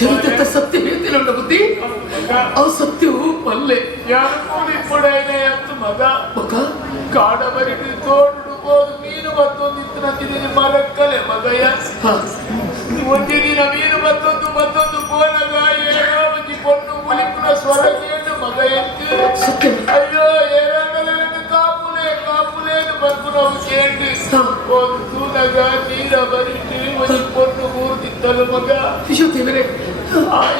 ಜನತೆ ಸತ್ಯ ಹೇಳ್ತಿಲ್ಲ ಬುದ್ಧಿ ಅವು ಸತ್ಯವು ಪಲ್ಲೆ ಮಗ ಮಗ ಕಾಡವರಿಗೆ ತೋಡುಬೋದು ಮೀನು ಮತ್ತೊಂದಿತ್ತು ಮರಕ್ಕಲೆ ಮಗಯ್ಯ ಒಂದೇ ದಿನ ಮೀನು ಮತ್ತೊಂದು ಬೋನಗ ಏನೋ ಒಂದು ಪೊಣ್ಣು ಮುಲಿಪುನ ಸ್ವರ ಕೇಳು ಮಗಯ್ಯಂತೆ ಅಯ್ಯೋ ಏರಾಗಲೇನು ಕಾಪುಲೇನು ಬರ್ಪುನವು ಕೇಳಿ ಒಂದು ತೂನಗ ನೀರ ಬರಿಟ್ಟು ಒಂದು ಪೊಣ್ಣು ಮೂರ್ತಿತ್ತಲು ಮಗ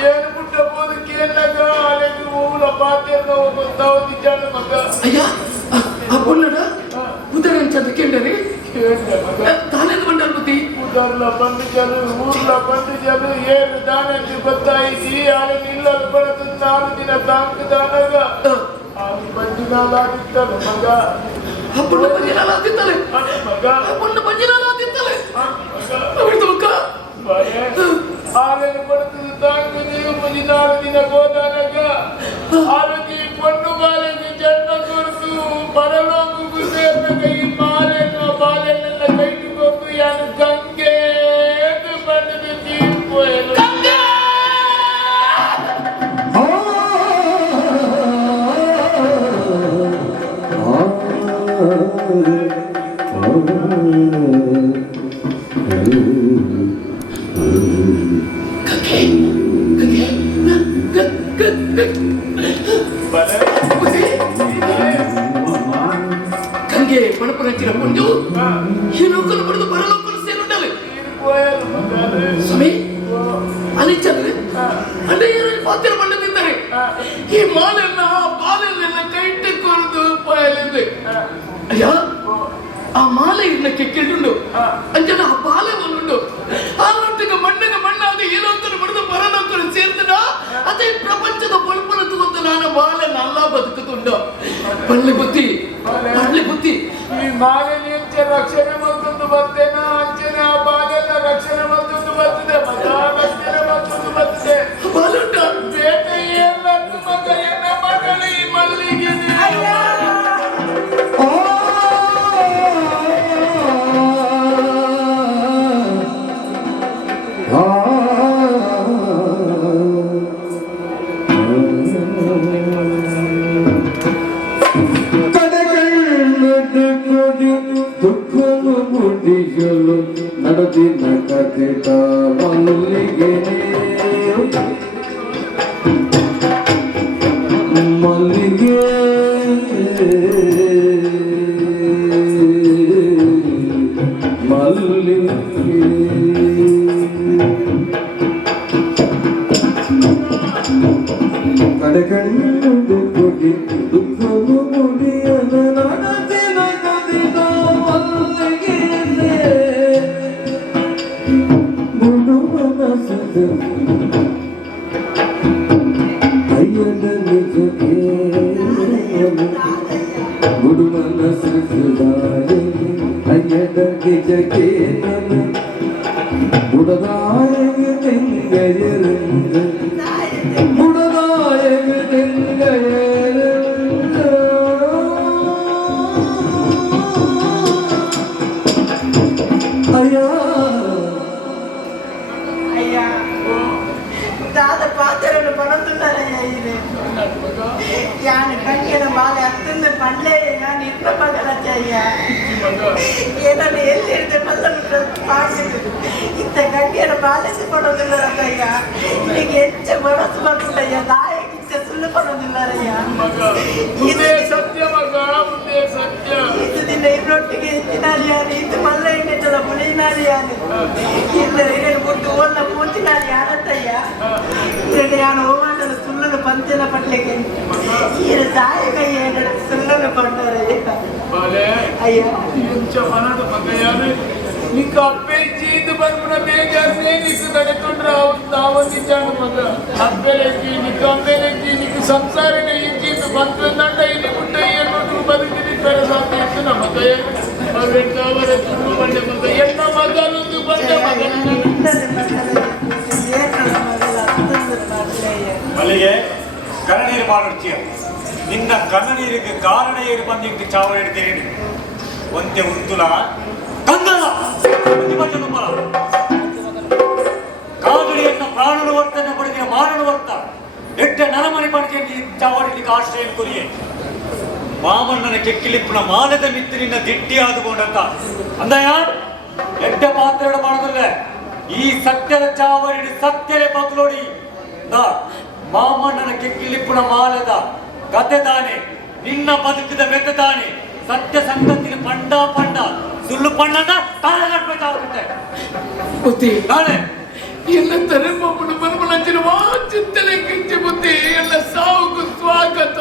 ಏನು ಮುಟ್ಟಬಹುದು ಕೇಳಗ ಅಲೆದು ಊಲ ಪಾತ್ರೆಯನ್ನು ಗೊತ್ತಾವುದಿದ್ದಾಳು ಮಗ ಅಯ್ಯ ಅಪ್ಪುಲ್ಲಡ ಉದರಂಚಂದ ಕೇಳರಿ ತಾನೇದು ಬಂಡಲ್ ಬುದ್ಧಿ ಉದರ್ಲ ಬಂದು ಜಲು ಊರ್ಲ ಬಂದು ಜಲು ಏನು ದಾನೆಂದು ಗೊತ್ತಾಯಿಸಿ ಆಲೆ ನಿಲ್ಲಲು ಬಡದು 4 ದಿನ ತಾಂಕದಾನಗ ಆಲಿ ಬಂಜಿನಾಲಾದಿತ್ತಲು ಮಗ ಅಪ್ಪುಣ್ಣ ಬಂಜಿನಾಲಾದಿತ್ತಲೆ ಮಗ ಅಪ್ಪುಣ್ಣ ಬಂಜಿನಾಲಾದಿತ್ತಲೆ ಅವಿಡ್ತು ಮಕ್ಕ ಆಲೆನು ಬಡದು ತಾಂಕ ನೀವು 14 ದಿನ ಹೋದಾನಗ ಆಲಕ್ಕೆ ಪೊಣ್ಣು ಬಾಲೆಗೆ ಜಂಡ ಕೊರತು ಪರಲೋಕಕ್ಕೂ ಸೇರಿದಾಗ ಈ ಮಾಲೆಯನ್ನು ಬಾಲೆನ್ನೆಲ್ಲ ಕೈಟುಕೊಂಡು ಯಾನು ಗಂಗೆ ಬಂದು ತೀರ್ಪು ಗಂಗೆ ಪಣಪನಚ್ಚಿನ ಪುಂಜು ಈ ಲೋಕಲು ಬರೆದು ಪರಲೋಕಲು ಸೇರುಂಡಲೆ ಸ್ವಾಮಿ ಅಲಿಚಂದ್ರೆ ಅಂದ್ರೆ ಪಾತ್ರ ಮಾಡಿದ್ದಾರೆ ಈ ಮಾಲೆಲ್ಲ ಬಾಲೆಲ್ಲ ಕೈಟ್ಟು ಕೊರದು ಪಾಯಲಿದೆ ಅಯ್ಯ ಆ ಮಾಲೆ ಇರ್ಲಕ್ಕೆ ಕೆಡುಂಡು ಅಂಜನ ಆ ಬಾಲೆ ಬಂದುಂಡು ಆ ಒಟ್ಟಿಗೆ ಮಣ್ಣಿಗೆ ಮಣ್ಣಾಗಿ ಈ ಲೋಕಲು ಬರೆದು ಪರಲೋಕಲು ಸೇರ್ತದ ಅದೇ ಪ್ರಪಂಚದ ಬಲ್ಪನ ತಗೊಂಡು ನಾನು ಮಾಲೆ ನಲ್ಲ ಬದುಕುತ್ತುಂಡು ಬಳ್ಳಿ ಬುದ್ಧಿ ಈ ಮಾಲೆಯಲ್ಲಿ ಅಂಚೆ ರಕ್ಷಣೆ ಮತ್ತೊಂದು ಬರ್ತೇನ ಅಂಚೆನೆ ಆ ಬಾಲೆಲ್ಲ ರಕ್ಷಣೆ ಮತ್ತೊಂದು ಬರ್ತದೆ ಮಗ ರಕ್ಷಣೆ ಮತ್ತೊಂದು ಬರ್ತದೆ ಬಾಲುಂಟ ಬೇಟೆ ಎಲ್ಲದ್ದು ಮಗ ಎನ್ನ ಮಗಳು ಈ ಮಲ್ಲಿಗೆ ನಡೆದಿನ ಕಥಿತ ಮಲ್ಲಿಗೆ ಮಲ್ಲಿಗೆ ಮಲ್ಲಿಗೆ ಕಡೆಕಡೆ ಕೊಡಿ ದುಃಖವು ಮುಡಿಯದ ನಡೆದಿನ ಕಥಿತ ಮಲ್ಲಿಗೆ ಅಯ್ಯದ ನಿಜಕ್ಕೆ ಗುಡು ಮನಸ್ಸುದಾರೆ ಅಯ್ಯದ ನಿಜಕ್ಕೆ ಬುಡದಾಯಗ ತೆಂಗಯರಂಗ ಬುಡದಾಯಗ ತೆಂಗಯರಂಗ ಅಯ್ಯ ಪಾತ್ರೆಯನ್ನು ಪಡೆದುన్నాರಯ್ಯ ಇದೆ ಯಾನು ಕಣ್ಣಿನ ಮಾಲೆ ಅತ್ತಂದು ಪಂಡ್ಲೆ ನಾನು ಇನ್ನ ಮಗಲಯ್ಯ ಏನನ್ನು ಎಲ್ಲಿರುತ್ತೆ ಮಲ್ಲನ್ನು ಮಾಡಿದ್ದು ಇಂಥ ಗಂಗೆಯನ್ನು ಬಾಲಿಸಿ ಕೊಡೋದಿಲ್ಲರಯ್ಯ ನಿನಗೆ ಹೆಚ್ಚು ಮನಸ್ಸು ಬರ್ತದಯ್ಯ ದಾಯಗಿಂತ ಸುಳ್ಳು ಕೊಡೋದಿಲ್ಲರಯ್ಯ ಇದೇ ಸತ್ಯ ಮಗ ಮುಂದೆ ಸತ್ಯ ಇದು ದಿನ ಇನ್ನೊಟ್ಟಿಗೆ ಎತ್ತಿನಾರಿಯಾನು ಇದು ಮಲ್ಲ ಎಣ್ಣೆಟ್ಟಲ್ಲ ಮುಳಿನಾರಿಯಾನು ಇಲ್ಲ ಹಿರಿಯ ಮುಟ್ಟು ಓಲ್ಲ ಮೂತಿನಾರಿ ಯಾನತ್ತಯ್ಯ ನಾನು ಹೋಗಲು ಸುಳ್ಳನ್ನು ಪಂಚನ ಪಡ್ಲಿಕ್ಕೆ ಈ ದಾಯಕ ಏನು ಸುಳ್ಳನ್ನು ಪಡ್ತಾರೆ ಅಯ್ಯ ಮನದು ಮಗ ನಿಕ್ಕ ಅಪ್ಪೆಜ್ಜಿ ಇದು ಬಂದ್ಬಿಡ ಬೇಗ ನೇನಿಸು ನಡೆಕೊಂಡ್ರೆ ಅವನಿದ್ದಾನು ಮಗ ಅಪ್ಪೆಲೆಜ್ಜಿ ನಿಕ್ಕ ಅಪ್ಪೆಲೆಜ್ಜಿ ನಿಕ್ಕ ಸಂಸಾರನೇ ಇಜ್ಜಿದ್ದು ಬಂದು ದಂಡ ಇಲ್ಲಿ ಮುಟ್ಟ ಏನು ಬದುಕಿದ್ದಾರೆ ಸಾಧ್ಯ ಇತ್ತು ನಮ್ಮ ಕೈ ಅವರ ತುಂಬ ಬಂಡೆ ಮಗ ಎಲ್ಲ ಮಗನೊಂದು ಬಂದ ಮಗ ಮಲ್ಲಿಗೆ ಕಣ್ಣೀರು ಮಾಡುತ್ತೀಯ ನಿನ್ನ ಕಣ್ಣೀರಿಗೆ ಕಾರಣ ಏನು ಬಂದಿದ್ದು ಚಾವ ಹಿಡ್ತೀರಿ ಒಂದೇ ಉಂತುಲ ಕಂದಳ ಕಾದಡಿಯನ್ನು ಆಶ್ರಯ ಕೊರಿಯೆ ಮಾಮಣ್ಣನ ಕೆಕ್ಕಿಲಿಪ್ಪನ ಮಾನದ ಮಿತ್ತಿನಿಂದ ದಿಟ್ಟಿ ಆದುಕೊಂಡಂತ ಅಂದಯ್ಯ ಎಡ್ಡ ಪಾತ್ರ ಮಾಡೋದಿಲ್ಲ ಈ ಸತ್ಯದ ಚಾವಡಿ ಸತ್ಯರೇ ಬಗ್ಲೋಡಿ ಮಾಮಣ್ಣನ ಕೆಕ್ಕಿಲಿಪ್ಪನ ಮಾಲದ ಕತೆ ತಾನೆ ನಿನ್ನ ಬದುಕಿದ ಬೆತ್ತ ತಾನೆ ಸತ್ಯ ಸಂಗತಿನ ಪಂಡ ಸುಳ್ಳು ಪಣ್ಣದ ತಾನೇ ನಡ್ಬೇಕಾಗುತ್ತೆ ಬುದ್ಧಿ ನಾಳೆ ಎಲ್ಲ ತರಮ್ಮನ ಮನಮನಂಚಿನ ಚಿಂತನೆ ಕಿಂಚಿ ಬುದ್ಧಿ ಎಲ್ಲ ಸಾವುಗೂ ಸ್ವಾಗತ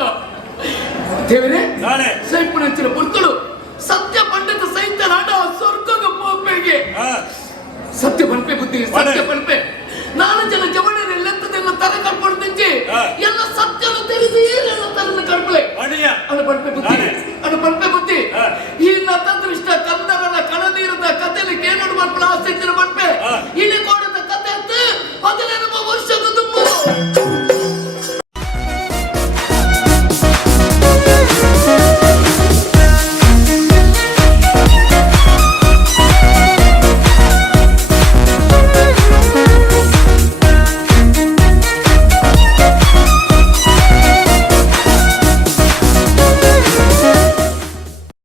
ದೇವರೇ ನಾಳೆ ಸೈಪುನಂಚಿನ ಪುರ್ತಳು ಸತ್ಯ ಪಂಡಿತ ಸಹಿತ ನಾಡ ಸ್ವರ್ಗಕ್ಕೆ ಹೋಗ್ಬೇಗೆ ಸತ್ಯ ಪಂಪೆ ಬುದ್ಧಿ ಸತ್ಯ ಪಂಪೆ